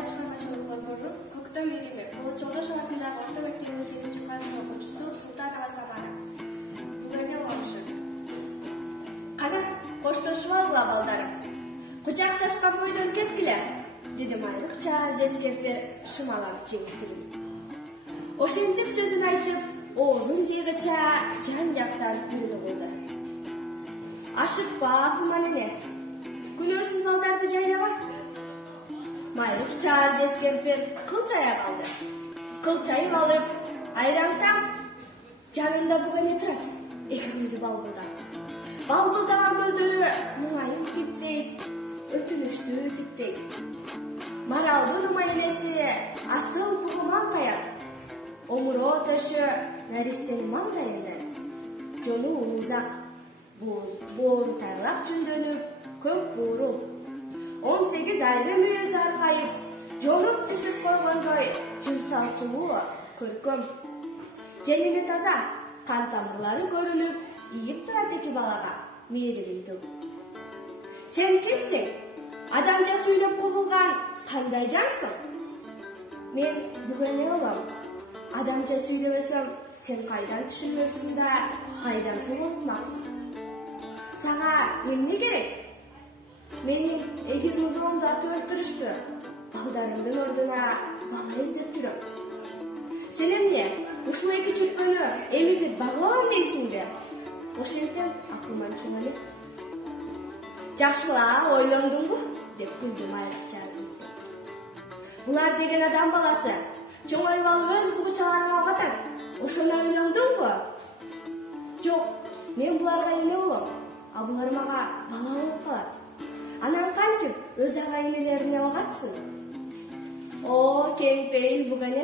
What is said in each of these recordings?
Алгаш Кармачылык борбору Көктөм 20 Болот Жолдошов атындагы орто мектебинин 8 класс окуучусу Султанова Самара. Бүгүнкү болушу. Кана коштошуп алгыла балдарым. Кучакташкан бойдон кеткиле, деди майрыкча жескемпир шымаланып жеңилтирип. Ошентип сөзүн айтып, оозун жыйгыча жан-жактан үрүнүп калды. Ашыкпа кыман эне. Күнөөсүз балдарды жайлаба. Майрыкча жескемпир кылчая калды. Кылчайып алып, айраңтам жанында бугене турат. Эки көзү балбылдап. Балбылдаган көздөрү муңайып типтейт, өтүнүштүү типтейт. Маралдын майнеси асыл бугуман каят. Омуро төшү наристенин маңдайында. Жону узак, боору тайлак жүндөнүп, көк буурул. 18 айры мүйөзү аркайып, жонуп чышып койгондой жымсал сулуу көркөм. Жеңили таза, кан тамырлары көрүнүп, ийип турат эки балага мээрибиндүү. Сен кимсиң? Адамча сүйлөп кубулган кандай жансың? Мен бугене болом. Адамча сүйлөбөсөм, сен кайдан түшүнмөксүң да, кайдан сулуулмаксың? Сага эмне керек? Менин эгиз музоомду атып өлтүрүштү. Балдарымдын ордуна бала издеп жүрөм. Сен эмне? Ушул эки чөккөнү эмизип багылам дейсиңби? Ошентем акылманчыл эле. Жакшыла ойлондуңбу? Деп күлдү майрыкча кыз. Булар деген адам баласы. Чоңоюп алып өз бугучаларын алгатат. Ошону ойлондуңбу? Жок, мен буларга эне болом, а булар мага бала болуп калат. Анан кантип өз ага-энелерине багатсың? О, кеңпейил бугене.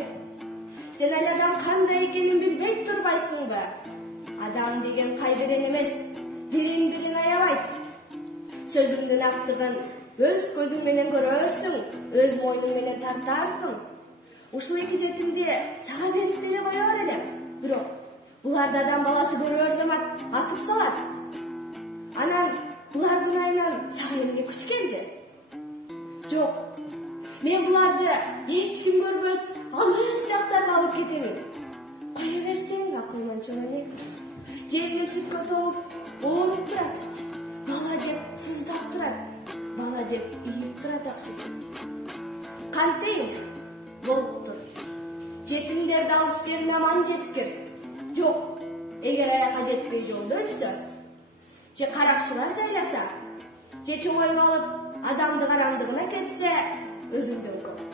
Сен ал адам кандай экенин билбей турбайсыңбы? Адам деген кайберен эмес, бирин-бирин аябайт. Сөзүңдүн актыгын өз көзүң менен көрөрсүң, өз мойнуң менен тартарсың. Ушул эки жетимди сага берип деле кое бер элем. Бирок буларды адам баласы көрүп замат атып салат. Анан булардын айынан сага эмне күч келди? Жок, мен буларды эч ким көрбөс алыс жактарга алып кетемин. Кое берсең акылманчыл эне. Жеринин сүткө толуп ооруп турат. Бала деп сыздап турат. Бала деп ийип турат аксүт. Кантейин? Болуптур. Жетимдерди алыс жерине аман жеткир. Жок, эгер аяка жетпей жолдо өлсө, же каракчылар жайласа, же чоңоюп алып адамды карамдыгына кетсе, өзүңдөн көр.